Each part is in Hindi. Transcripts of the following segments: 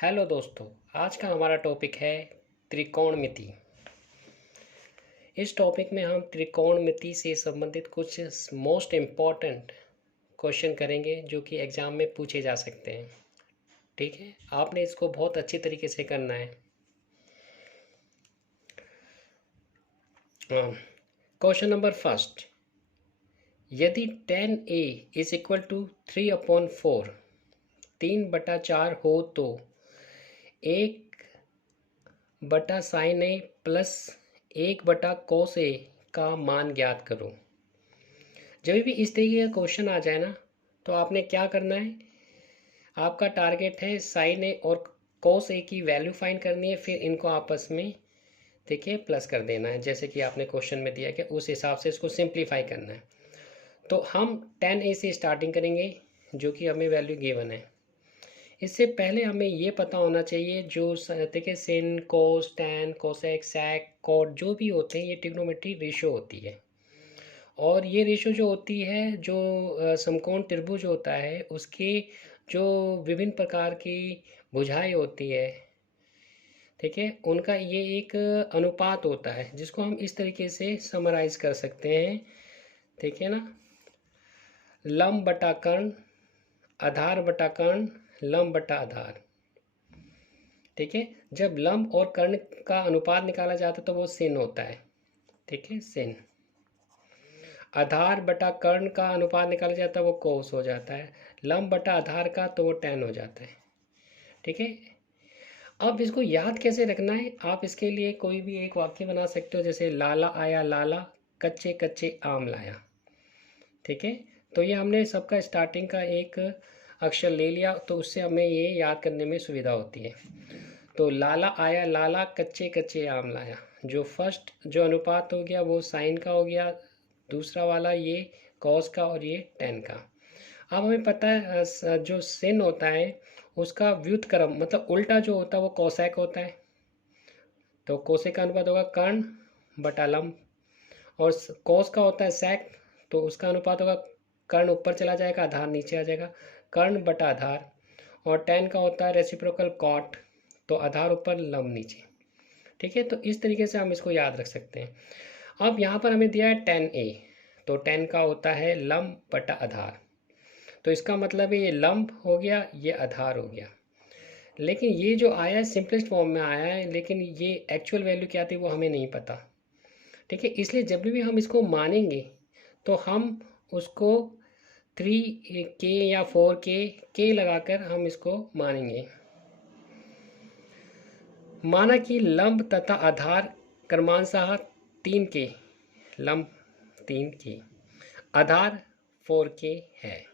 हेलो दोस्तों, आज का हमारा टॉपिक है त्रिकोणमिति। इस टॉपिक में हम त्रिकोणमिति से संबंधित कुछ मोस्ट इम्पॉर्टेंट क्वेश्चन करेंगे जो कि एग्ज़ाम में पूछे जा सकते हैं। ठीक है, आपने इसको बहुत अच्छी तरीके से करना है। क्वेश्चन नंबर फर्स्ट, यदि 10a इज इक्वल टू 3/4 3/4 हो तो 1/sin a plus 1/cos a का मान ज्ञात करो। जब भी इस तरीके का क्वेश्चन आ जाए ना, तो आपने क्या करना है, आपका टारगेट है साइन ए और cos a की वैल्यू फाइंड करनी है, फिर इनको आपस में देखिए प्लस कर देना है, जैसे कि आपने क्वेश्चन में दिया कि उस हिसाब से इसको सिंप्लीफाई करना है। तो हम 10a से स्टार्टिंग करेंगे जो कि हमें वैल्यू गिवन है। इससे पहले हमें ये पता होना चाहिए जो देखिए सिन, कोस, टैन, कोसेक, सैक, कॉट जो भी होते हैं ये ट्रिग्नोमेट्री रेशियो होती है। और ये रेशियो जो होती है जो समकोण त्रिभुज होता है उसके जो विभिन्न प्रकार की भुजाएं होती है, ठीक है, उनका ये एक अनुपात होता है जिसको हम इस तरीके से समराइज कर सकते हैं। ठीक है ना, लंब बटा कर्ण, आधार बटा कर्ण, लंब बटा आधार। ठीक है, जब लंब और कर्ण का अनुपात निकाला जाता है तो वो सिन होता है। ठीक है, सिन। आधार बटा कर्ण का अनुपात निकाला जाता है वो कोस हो जाता है। लंब बटा आधार का तो वो टैन हो जाता है। ठीक है, अब इसको याद कैसे रखना है, आप इसके लिए कोई भी एक वाक्य बना सकते हो, जैसे लाला आया लाला, कच्चे कच्चे आम लाया। ठीक है, तो ये हमने सबका स्टार्टिंग का एक अक्षर ले लिया, तो उससे हमें ये याद करने में सुविधा होती है। तो लाला आया लाला, कच्चे कच्चे आम लाया, जो फर्स्ट जो अनुपात हो गया वो साइन का हो गया, दूसरा वाला ये कॉस का और ये टेन का। अब हमें पता है जो सिन होता है उसका व्युत्क्रम मतलब उल्टा जो होता है वो कोसेक होता है। तो कोसेक का अनुपात होगा कर्ण बटा लंब, और कॉस का होता है सेक, तो उसका अनुपात होगा कर्ण ऊपर चला जाएगा, आधार नीचे आ जाएगा, कर्ण बटा आधार। और टेन का होता है रेसिप्रोकल कॉट, तो आधार ऊपर लंब नीचे। ठीक है, तो इस तरीके से हम इसको याद रख सकते हैं। अब यहाँ पर हमें दिया है 10a, तो 10 का होता है लंब बटा आधार, तो इसका मतलब है ये लंब हो गया, ये आधार हो गया। लेकिन ये जो आया है सिंपलेस्ट फॉर्म में आया है, लेकिन ये एक्चुअल वैल्यू क्या थी वो हमें नहीं पता। ठीक है, इसलिए जब भी हम इसको मानेंगे तो हम उसको 3k या 4k लगाकर हम इसको मानेंगे। माना कि लंब तथा आधार क्रमांशः 3k, लंब 3k, आधार 4k है।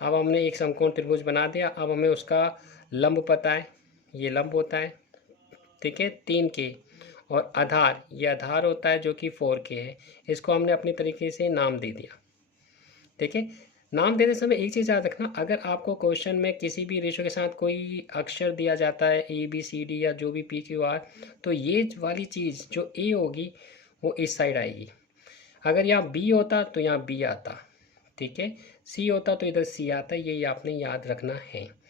अब हमने एक समकोण त्रिभुज बना दिया, अब हमें उसका लंब पता है, ये लंब होता है। ठीक है, 3k, और आधार ये आधार होता है जो कि 4k है। इसको हमने अपनी तरीके से नाम दे दिया। ठीक है, नाम देते समय एक चीज़ याद रखना, अगर आपको क्वेश्चन में किसी भी रेशो के साथ कोई अक्षर दिया जाता है ABCD या जो भी PQR, तो ये वाली चीज़ जो A होगी वो इस साइड आएगी। अगर यहाँ B होता तो यहाँ B आता। ठीक है, C होता तो इधर C आता, ये आपने याद रखना है।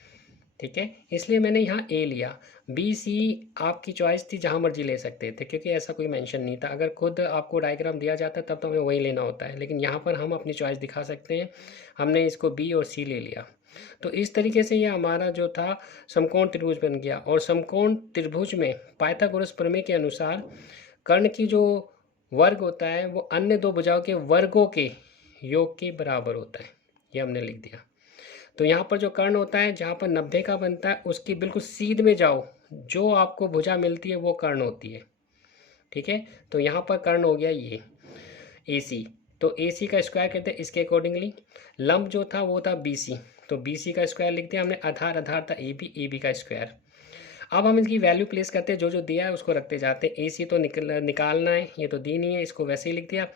ठीक है, इसलिए मैंने यहाँ A लिया। BC आपकी चॉइस थी, जहाँ मर्जी ले सकते थे क्योंकि ऐसा कोई मेंशन नहीं था। अगर खुद आपको डायग्राम दिया जाता तब तो हमें वही लेना होता है, लेकिन यहाँ पर हम अपनी चॉइस दिखा सकते हैं। हमने इसको B और C ले लिया। तो इस तरीके से ये हमारा जो था समकोण त्रिभुज बन गया। और समकोण त्रिभुज में पाइथागोरस प्रमेय के अनुसार कर्ण की जो वर्ग होता है वो अन्य दो भुजाओं के वर्गों के योग के बराबर होता है, ये हमने लिख दिया। तो यहाँ पर जो कर्ण होता है जहाँ पर 90 का बनता है उसकी बिल्कुल सीध में जाओ, जो आपको भुजा मिलती है वो कर्ण होती है। ठीक है, तो यहाँ पर कर्ण हो गया ये AC, तो AC का स्क्वायर करते हैं इसके अकॉर्डिंगली। लंब जो था वो था BC, तो BC का स्क्वायर लिख दिया हमने। आधार आधार था AB का स्क्वायर। अब हम इसकी वैल्यू प्लेस करते हैं, जो जो दिया है उसको रखते जाते हैं। AC तो निकालना है, ये तो दी नहीं है, इसको वैसे ही लिख दिया।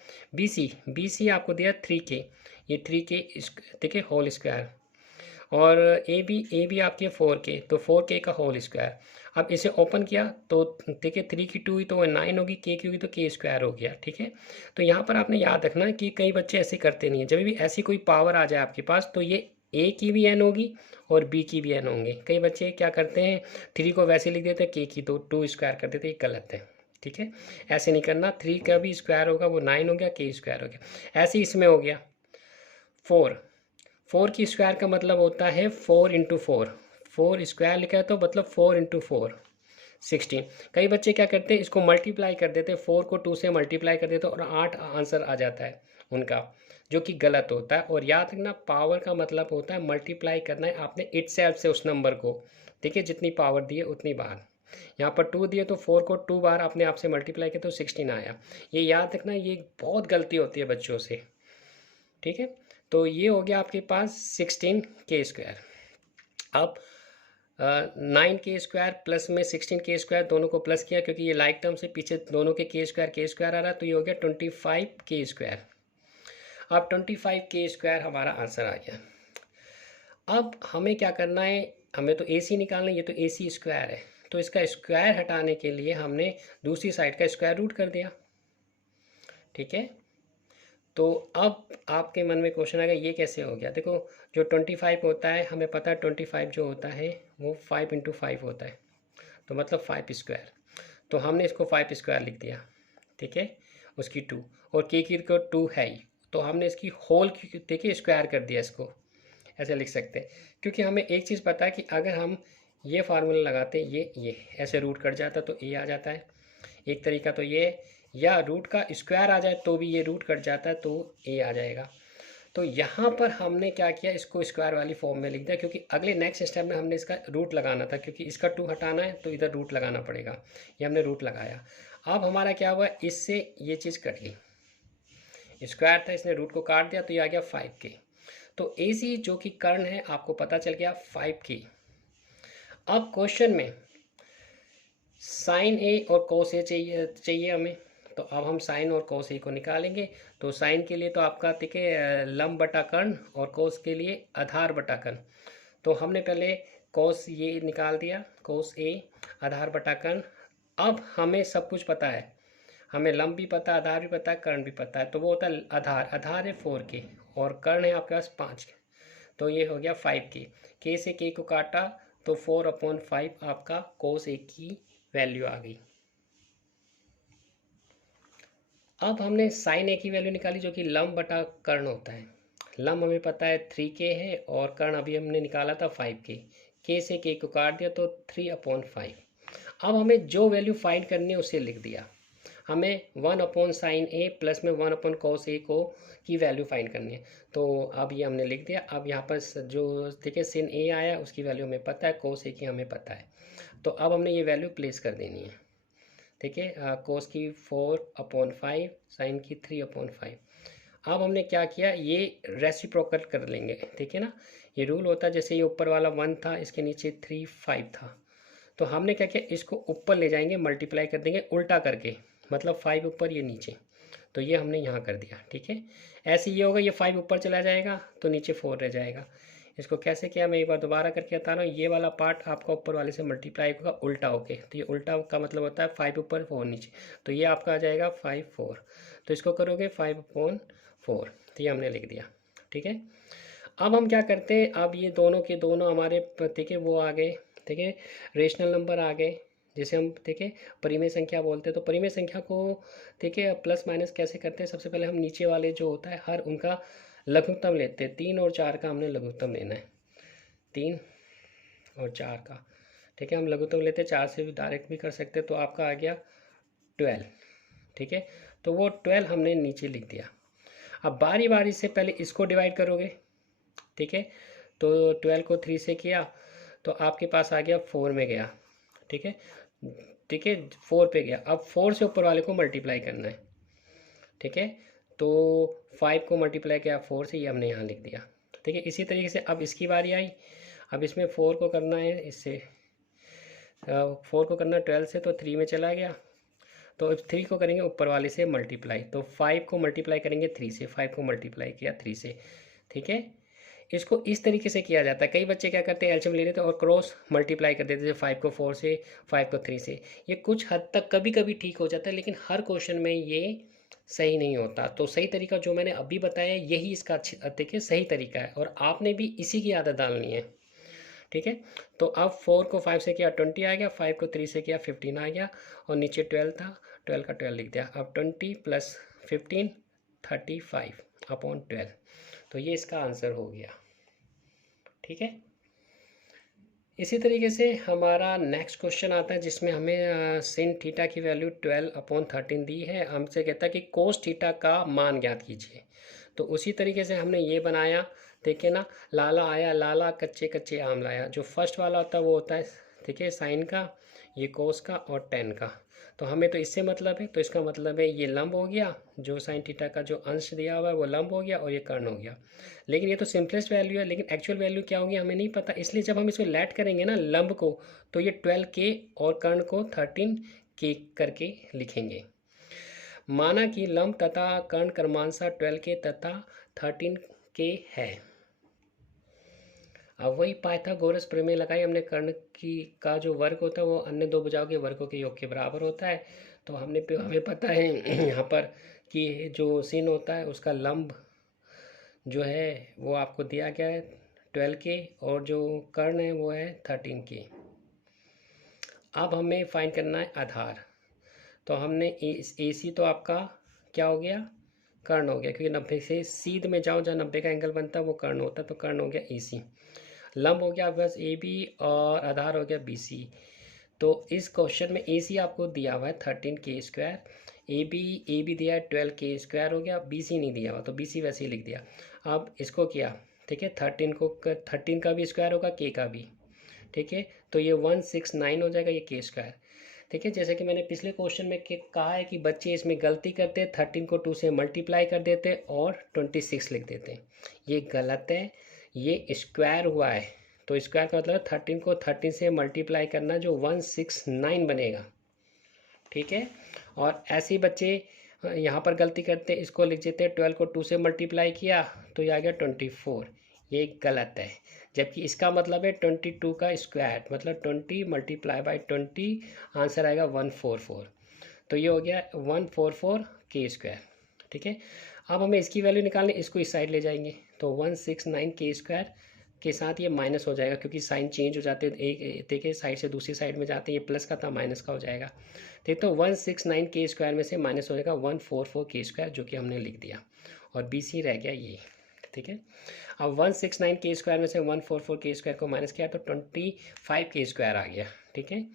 BC आपको दिया 3k, ये 3k ठीक है होल स्क्वायर। और AB आपकी है 4k, तो 4k का होल स्क्वायर। अब इसे ओपन किया तो देखिए 3 की 2 हुई तो 9 होगी, k की होगी तो k स्क्वायर हो गया। ठीक है, तो यहाँ पर आपने याद रखना है कि कई बच्चे ऐसे करते नहीं हैं, जब भी ऐसी कोई पावर आ जाए आपके पास तो ये ए की भी एन होगी और बी की भी एन होंगे। कई बच्चे क्या करते हैं, 3 को वैसे लिख देते हैं के की, तो 2 स्क्वायर कर देते हैं, ये गलत है। ठीक है, ऐसे नहीं करना। 3 का भी स्क्वायर होगा वो 9 हो गया, के स्क्वायर हो गया। ऐसे इसमें हो गया 4, 4 की स्क्वायर का मतलब होता है 4 इंटू 4, 4 स्क्वायर लिखा है तो मतलब 4 इंटू 4 16। कई बच्चे क्या करते हैं, इसको मल्टीप्लाई कर देते हैं, 4 को 2 से मल्टीप्लाई कर देते हैं और 8 आंसर आ जाता है उनका, जो कि गलत होता है। और याद रखना, पावर का मतलब होता है मल्टीप्लाई करना है आपने इटसेल्फ से उस नंबर को। देखिए जितनी पावर दी है उतनी बार, यहाँ पर 2 दिए तो 4 को 2 बार अपने आप से मल्टीप्लाई किया तो 16 आया। ये याद रखना, ये बहुत गलती होती है बच्चों से। ठीक है, तो ये हो गया आपके पास 16 के स्क्वायर। अब 9 के स्क्वायर प्लस में 16 के स्क्वायर दोनों को प्लस किया, क्योंकि ये लाइक टर्म से पीछे दोनों के स्क्वायर आ रहा है, तो ये हो गया 25 के स्क्वायर। अब 25 के स्क्वायर हमारा आंसर आ गया। अब हमें क्या करना है, हमें तो ए सी निकालना है, ये तो ए सी स्क्वायर है, तो इसका स्क्वायर हटाने के लिए हमने दूसरी साइड का स्क्वायर रूट कर दिया। ठीक है, तो अब आपके मन में क्वेश्चन आएगा ये कैसे हो गया। देखो, जो 25 होता है हमें पता है 25 जो होता है वो 5 इंटू 5 होता है, तो मतलब 5 स्क्वायर। तो हमने इसको 5 स्क्वायर लिख दिया। ठीक है, उसकी 2 और के की को 2 है ही, तो हमने इसकी होल की देखिए स्क्वायर कर दिया, इसको ऐसे लिख सकते हैं। क्योंकि हमें एक चीज़ पता है कि अगर हम ये फार्मूला लगाते ये ऐसे रूट कट जाता तो ए आ जाता है। एक तरीका तो ये, या रूट का स्क्वायर आ जाए तो भी ये रूट कट जाता है तो ए आ जाएगा। तो यहाँ पर हमने क्या किया, इसको स्क्वायर वाली फॉर्म में लिख दिया, क्योंकि अगले नेक्स्ट स्टेप में हमने इसका रूट लगाना था, क्योंकि इसका 2 हटाना है तो इधर रूट लगाना पड़ेगा। ये हमने रूट लगाया। अब हमारा क्या हुआ, इससे ये चीज़ कट गई, स्क्वायर था इसने रूट को काट दिया तो ये आ गया 5 के। तो ए सी जो कि कर्ण है आपको पता चल गया 5 के। अब क्वेश्चन में साइन ए और कोस ए चाहिए हमें, तो अब हम साइन और कोस ए को निकालेंगे। तो साइन के लिए तो आपका देखिए लंब बटा कर्ण, और कोस के लिए आधार बटा कर्ण। तो हमने पहले कोस ये निकाल दिया, कोस ए आधार बटा कर्ण। अब हमें सब कुछ पता है, हमें लंब भी पता है, आधार भी पता है, कर्ण भी पता है। तो वो होता है आधार, आधार है 4 के और कर्ण है आपके पास 5 के, तो ये हो गया 5 के से के को काटा तो 4/5 आपका कोस ए की वैल्यू आ गई। अब हमने साइन ए की वैल्यू निकाली, जो कि लंब बटा कर्ण होता है। लंब हमें पता है 3 के है और कर्ण अभी हमने निकाला था 5 के से के को काट दिया तो 3/5। अब हमें जो वैल्यू फाइंड करनी है उसे लिख दिया। हमें 1/sin ए प्लस में 1/cos ए को की वैल्यू फाइंड करनी है, तो अब ये हमने लिख दिया। अब यहाँ पर जो देखिए sin ए आया उसकी वैल्यू हमें पता है, cos ए की हमें पता है, तो अब हमने ये वैल्यू प्लेस कर देनी है। ठीक है, कोस की 4/5, साइन की 3/5। अब हमने क्या किया, ये रेसिप्रोकल कर लेंगे। ठीक है ना, ये रूल होता है, जैसे ये ऊपर वाला 1 था, इसके नीचे 3 5 था, तो हमने क्या किया, इसको ऊपर ले जाएंगे, मल्टीप्लाई कर देंगे उल्टा करके, मतलब 5 ऊपर ये नीचे, तो ये हमने यहाँ कर दिया। ठीक है, ऐसे ये होगा, ये 5 ऊपर चला जाएगा तो नीचे 4 रह जाएगा। इसको कैसे किया मैं एक बार दोबारा करके बता रहा हूँ। ये वाला पार्ट आपका ऊपर वाले से मल्टीप्लाई होगा उल्टा होके, तो ये उल्टा का मतलब होता है 5 ऊपर 4 नीचे, तो ये आपका आ जाएगा 5 4। तो इसको करोगे 5/4, तो ये हमने लिख दिया। ठीक है, अब हम क्या करते हैं, अब ये दोनों के दोनों हमारे ठीक है वो आ गए। ठीक है, रेशनल नंबर आ गए, जिसे हम देखिए परिमेय संख्या बोलते हैं। तो परिमेय संख्या को देखिए प्लस माइनस कैसे करते हैं, सबसे पहले हम नीचे वाले जो होता है हर उनका लघुत्तम लेते हैं। 3 और 4 का हमने लघुत्तम लेना है, 3 और 4 का। ठीक है, हम लघुत्तम लेते हैं, 4 से भी डायरेक्ट भी कर सकते हैं, तो आपका आ गया 12। ठीक है, तो वो 12 हमने नीचे लिख दिया। अब बारी बारी से पहले इसको डिवाइड करोगे। ठीक है, तो 12 को 3 से किया तो आपके पास आ गया 4 में गया। ठीक है, ठीक है 4 पे गया। अब 4 से ऊपर वाले को मल्टीप्लाई करना है। ठीक है, तो 5 को मल्टीप्लाई किया 4 से, ये हमने यहाँ लिख दिया। ठीक है, इसी तरीके से अब इसकी बारी आई। अब इसमें 4 को करना है, इससे 4 को करना 12 से, तो 3 में चला गया, तो 3 को करेंगे ऊपर वाले से मल्टीप्लाई, तो 5 को मल्टीप्लाई करेंगे 3 से, 5 को मल्टीप्लाई किया 3 से। ठीक है, इसको इस तरीके से किया जाता है। कई बच्चे क्या करते हैं, एलसीएम ले लेते हैं और क्रॉस मल्टीप्लाई कर देते हैं, 5 को 4 से, 5 को 3 से। ये कुछ हद तक कभी कभी ठीक हो जाता है, लेकिन हर क्वेश्चन में ये सही नहीं होता। तो सही तरीका जो मैंने अभी बताया यही इसका देखिए सही तरीका है, और आपने भी इसी की आदत डालनी है। ठीक है, तो अब 4 को 5 से किया 20 आ गया, 5 को 3 से किया 15 आ गया, और नीचे 12 था, 12 का 12 लिख दिया। अब 20 प्लस 15 35 अपॉन 12, तो ये इसका आंसर हो गया। ठीक है, इसी तरीके से हमारा नेक्स्ट क्वेश्चन आता है जिसमें हमें सिन थीटा की वैल्यू 12 अपॉन 13 दी है। हमसे कहता है कि कोस थीटा का मान ज्ञात कीजिए। तो उसी तरीके से हमने ये बनाया, देखिए ना, लाला आया लाला कच्चे कच्चे आम लाया। जो फर्स्ट वाला होता है वो होता है, ठीक है, साइन का, ये कोस का और टेन का। तो हमें तो इससे मतलब है, तो इसका मतलब है ये लंब हो गया, जो साइन थीटा का जो अंश दिया हुआ है वो लंब हो गया, और ये कर्ण हो गया। लेकिन ये तो सिंपलेस्ट वैल्यू है, लेकिन एक्चुअल वैल्यू क्या होगी हमें नहीं पता। इसलिए जब हम इसको लेट करेंगे ना लंब को, तो ये 12K और कर्ण को 13K करके लिखेंगे। माना कि लंब तथा कर्ण क्रमांशः 12K तथा 13K है। अब वही पाइथागोरस प्रमेय लगाई हमने, कर्ण की का जो वर्ग होता है वो अन्य दो भुजाओं के वर्गों के योग के बराबर होता है। तो हमें पता है यहाँ पर कि जो sin होता है उसका लंब जो है वो आपको दिया गया है 12K, और जो कर्ण है वो है 13K। अब हमें फाइंड करना है आधार। तो हमने ए सी तो आपका क्या हो गया, कर्ण हो गया, क्योंकि 90 से सीध में जाओ जहाँ 90 का एंगल बनता है वो कर्ण होता है, तो कर्ण हो गया ए सी। लंब हो गया बस ए बी, और आधार हो गया बी सी। तो इस क्वेश्चन में ए सी आपको दिया हुआ है 13K², ए बी दिया है 12K² हो गया, बी सी नहीं दिया हुआ, तो बी सी वैसे ही लिख दिया। अब इसको किया, ठीक है, 13 का भी स्क्वायर होगा, के का भी, ठीक है, तो ये 169 हो जाएगा, ये K²। ठीक है, जैसे कि मैंने पिछले क्वेश्चन में कहा है कि बच्चे इसमें गलती करते हैं, 13 को 2 से मल्टीप्लाई कर देते और 26 लिख देते हैं। ये गलत है, ये स्क्वायर हुआ है, तो स्क्वायर का मतलब 13 को 13 से मल्टीप्लाई करना, जो 169 बनेगा। ठीक है, और ऐसे ही बच्चे यहाँ पर गलती करते हैं, इसको लिख देते हैं 12 को 2 से मल्टीप्लाई किया तो ये आ गया 24, ये गलत है। जबकि इसका मतलब है 22 का स्क्वायर, मतलब 20 मल्टीप्लाई बाई 20, आंसर आएगा 144। तो ये हो गया 144K²। ठीक है, अब हमें इसकी वैल्यू निकालनी, इसको इस साइड ले जाएंगे, तो 169K² के साथ ये माइनस हो जाएगा, क्योंकि साइन चेंज हो जाते हैं, एक देखिए साइड से दूसरी साइड में जाते हैं, ये प्लस का था माइनस का हो जाएगा। ठीक, तो 169K² में से माइनस हो जाएगा 144K², जो कि हमने लिख दिया, और बी सी रह गया ये। ठीक है, अब 169K² में से 144K² को माइनस किया तो 25K² आ गया। ठीक है,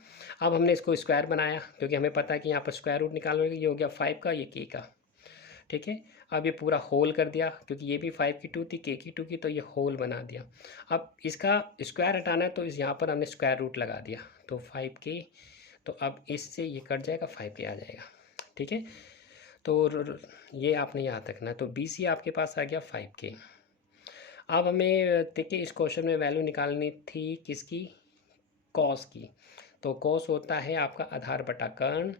अब हमने इसको स्क्वायर बनाया, क्योंकि हमें पता है कि यहाँ पर स्क्वायर रूट निकालना, ये हो गया 5 का, ये K का। ठीक है, अब ये पूरा होल कर दिया, क्योंकि ये भी 5 की 2 थी, K की 2 की, तो ये होल बना दिया। अब इसका स्क्वायर हटाना है, तो इस यहाँ पर हमने स्क्वायर रूट लगा दिया, तो 5K, तो अब इससे ये कट जाएगा, 5K आ जाएगा। ठीक है, तो ये आपने याद रखना है। तो बी सी आपके पास आ गया 5K। अब हमें देखिए इस क्वेश्चन में वैल्यू निकालनी थी किसकी, कॉस की। तो कॉस होता है आपका आधार बटा कर्ण।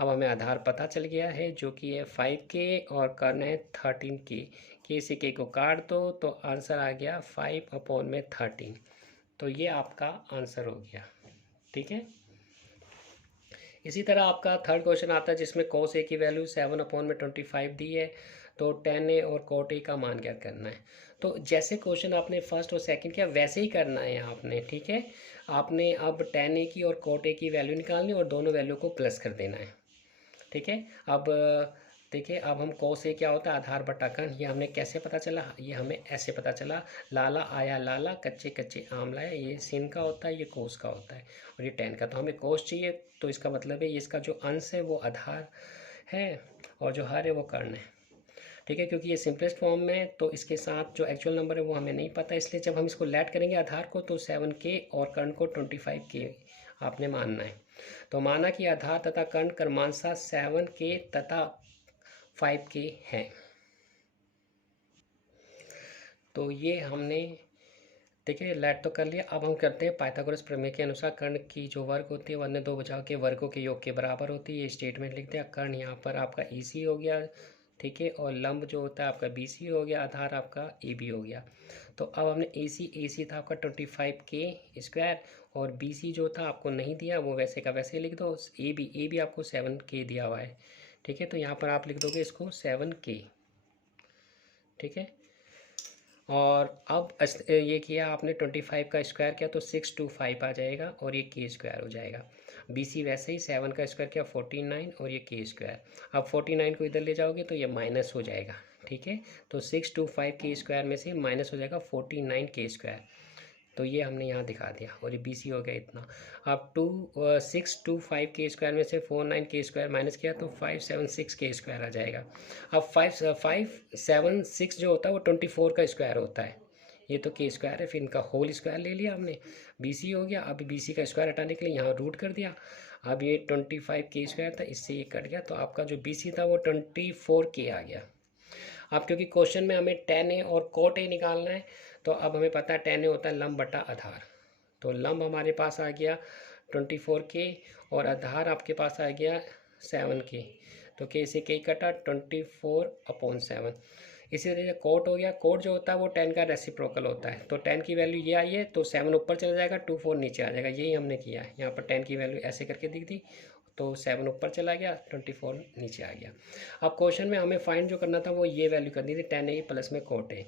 अब हमें आधार पता चल गया है, जो कि है 5K और कर्ण है 13K। के से के को काट दो तो आंसर आ गया 5 अपॉन में 13। तो ये आपका आंसर हो गया। ठीक है, इसी तरह आपका थर्ड क्वेश्चन आता है जिसमें cos A की वैल्यू 7 अपॉन में 25 दी है, तो tan A और cot A का मान ज्ञात करना है। तो जैसे क्वेश्चन आपने फर्स्ट और सेकंड किया वैसे ही करना है आपने। ठीक है, आपने अब tan A की और cot A की वैल्यू निकालनी और दोनों वैल्यू को प्लस कर देना है। ठीक है, अब देखिए, अब हम cos A क्या होता है, आधार बटा कर्ण। ये हमने कैसे पता चला, ये हमें ऐसे पता चला, लाला आया लाला कच्चे कच्चे आम लाया, ये sin का होता है, ये cos का होता है, और ये tan का। तो हमें cos चाहिए, तो इसका मतलब है ये इसका जो अंश है वो आधार है, और जो हर है वो कर्ण है। ठीक है, क्योंकि ये सिंपलेस्ट फॉर्म में है, तो इसके साथ जो एक्चुअल नंबर है वो हमें नहीं पता, इसलिए जब हम इसको लेट करेंगे आधार को, तो 7K और कर्ण को 25K आपने मानना है। तो माना कि आधार तथा कर्ण क्रमांशः 7K तथा 5K है। तो ये हमने देखिए लेट तो कर लिया। अब हम करते हैं पाइथागोरस प्रमेय के अनुसार कर्ण की जो वर्ग होती है वह अन्य दो भुजाओं के वर्गों के योग के बराबर होती है। ये स्टेटमेंट लिखते हैं। कर्ण यहाँ पर आपका EC हो गया, ठीक है, और लंब जो होता है आपका BC हो गया, आधार आपका AB हो गया। तो अब हमने AC था आपका 25K², और BC जो था आपको नहीं दिया, वो वैसे का वैसे लिख दो। AB आपको 7K दिया हुआ है। ठीक है, तो यहाँ पर आप लिख दोगे इसको 7k। ठीक है, और अब ये किया आपने 25 का स्क्वायर किया तो 625 आ जाएगा और ये के स्क्वायर हो जाएगा। BC वैसे ही 7 का स्क्वायर किया 49 और ये के स्क्वायर। अब 49 को इधर ले जाओगे तो ये माइनस हो जाएगा। ठीक है, तो 625 के स्क्वायर में से माइनस हो जाएगा 49 के स्क्वायर, तो ये हमने यहाँ दिखा दिया और ये BC हो गया इतना। अब 625 के स्क्वायर में से 49 के स्क्वायर माइनस किया तो 576 के स्क्वायर आ जाएगा। अब 576 जो होता है वो 24 का स्क्वायर होता है, ये तो के स्क्वायर है, फिर इनका होल स्क्वायर ले लिया हमने, BC हो गया। अब BC का स्क्वायर हटाने के लिए यहाँ रूट कर दिया। अब ये 25 के स्क्वायर था, इससे ये कट गया, तो आपका जो BC था वो 24k आ गया। अब क्योंकि क्वेश्चन में हमें tan A और cot A निकालना है, तो अब हमें पता है tan A होता है लंब बटा आधार, तो लंब हमारे पास आ गया 24k और आधार आपके पास आ गया 7k, तो k से k कटा 24/7। इसी तरह से कोट हो गया, कोट जो होता है वो tan का रेसिप्रोकल होता है, तो tan की वैल्यू ये आई है तो 7 ऊपर चला जाएगा, 24 नीचे आ जाएगा, यही हमने किया है। यहाँ पर tan की वैल्यू ऐसे करके दिख दी, तो 7 ऊपर चला गया, 24 नीचे आ गया। अब क्वेश्चन में हमें फाइंड जो करना था वो ये वैल्यू करनी थी tan A प्लस में कोट A,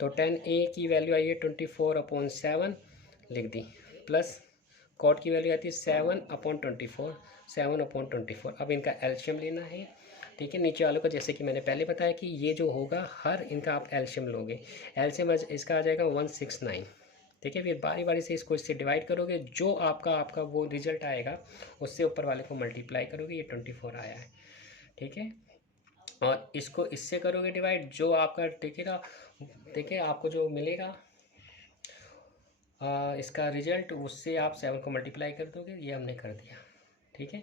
तो tan A की वैल्यू आई है 24/7 लिख दी, प्लस कोट की वैल्यू आती है 7/24, 7/24। अब इनका एलशियम लेना है। ठीक है, नीचे वालों को जैसे कि मैंने पहले बताया कि ये जो होगा हर इनका आप एलशियम लोगे, एलशियम इसका आ जाएगा 169। ठीक है, फिर बारी बारी से इसको इससे डिवाइड करोगे, जो आपका वो रिजल्ट आएगा उससे ऊपर वाले को मल्टीप्लाई करोगे, ये 24 आया है। ठीक है, और इसको इससे करोगे डिवाइड, जो आपका टिकेगा, देखिए आपको जो मिलेगा इसका रिजल्ट, उससे आप 7 को मल्टीप्लाई कर दोगे, ये हमने कर दिया। ठीक है,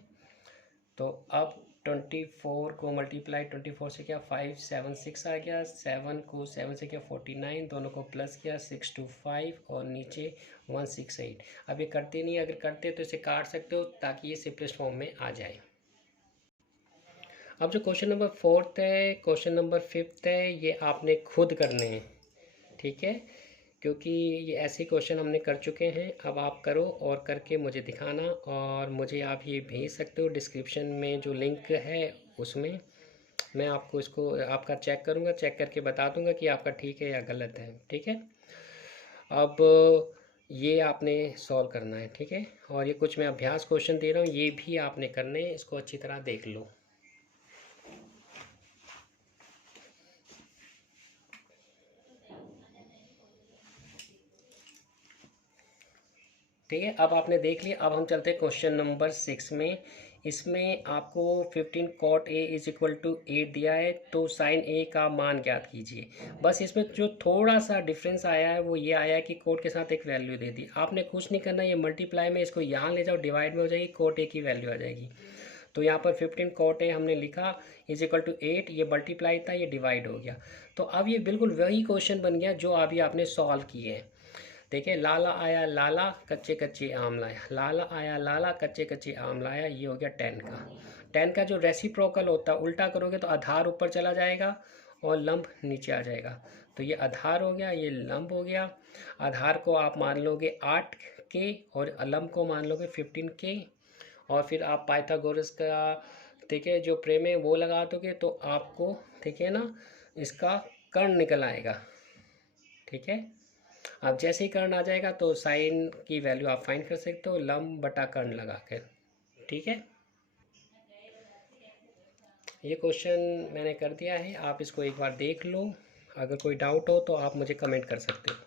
तो अब 24 को मल्टीप्लाई 24 से किया 576 आ गया, 7 को 7 से किया 49, दोनों को प्लस किया 625 और नीचे 168। अब ये करते नहीं, अगर करते तो इसे काट सकते हो ताकि ये सिंपलेस्ट फॉर्म में आ जाए। अब जो क्वेश्चन नंबर 4 है, क्वेश्चन नंबर 5 है, ये आपने खुद करने हैं। ठीक है, क्योंकि ये ऐसे क्वेश्चन हमने कर चुके हैं, अब आप करो और करके मुझे दिखाना, और मुझे आप ये भेज सकते हो डिस्क्रिप्शन में जो लिंक है उसमें मैं आपको इसको आपका चेक करूँगा, चेक करके बता दूँगा कि आपका ठीक है या गलत है। ठीक है, अब ये आपने सॉल्व करना है। ठीक है, और ये कुछ मैं अभ्यास क्वेश्चन दे रहा हूँ, ये भी आपने करने हैं, इसको अच्छी तरह देख लो। ठीक है, अब आपने देख लिया। अब हम चलते हैं क्वेश्चन नंबर 6 में। इसमें आपको 15 cot A is equal to 8 दिया है, तो साइन A का मान ज्ञात कीजिए। बस इसमें जो थोड़ा सा डिफरेंस आया है वो ये आया है कि कोट के साथ एक वैल्यू दे दी। आपने कुछ नहीं करना, ये मल्टीप्लाई में इसको यहाँ ले जाओ, डिवाइड में हो जाएगी, कोट A की वैल्यू आ जाएगी। तो यहाँ पर 15 cot A हमने लिखा इज इक्वल टू 8, ये मल्टीप्लाई था, ये डिवाइड हो गया। तो अब ये बिल्कुल वही क्वेश्चन बन गया जो अभी आपने सॉल्व किए हैं। देखिए, लाला आया लाला कच्चे कच्चे आम लाया, लाला आया लाला कच्चे कच्चे आम लाया, ये हो गया tan का। tan का जो रेसिप्रोकल होता है, उल्टा करोगे तो आधार ऊपर चला जाएगा और लंब नीचे आ जाएगा, तो ये आधार हो गया, ये लंब हो गया। आधार को आप मान लोगे 8k और लंब को मान लोगे 15k, और फिर आप पाइथागोरस का ठीक है जो प्रमेय वो लगा दोगे, तो आपको ठीक है ना इसका कर्ण निकल आएगा। ठीक है, अब जैसे ही कर्ण आ जाएगा तो साइन की वैल्यू आप फाइंड कर सकते हो लंब बटा कर्ण लगा कर। ठीक है, ये क्वेश्चन मैंने कर दिया है, आप इसको एक बार देख लो, अगर कोई डाउट हो तो आप मुझे कमेंट कर सकते हो।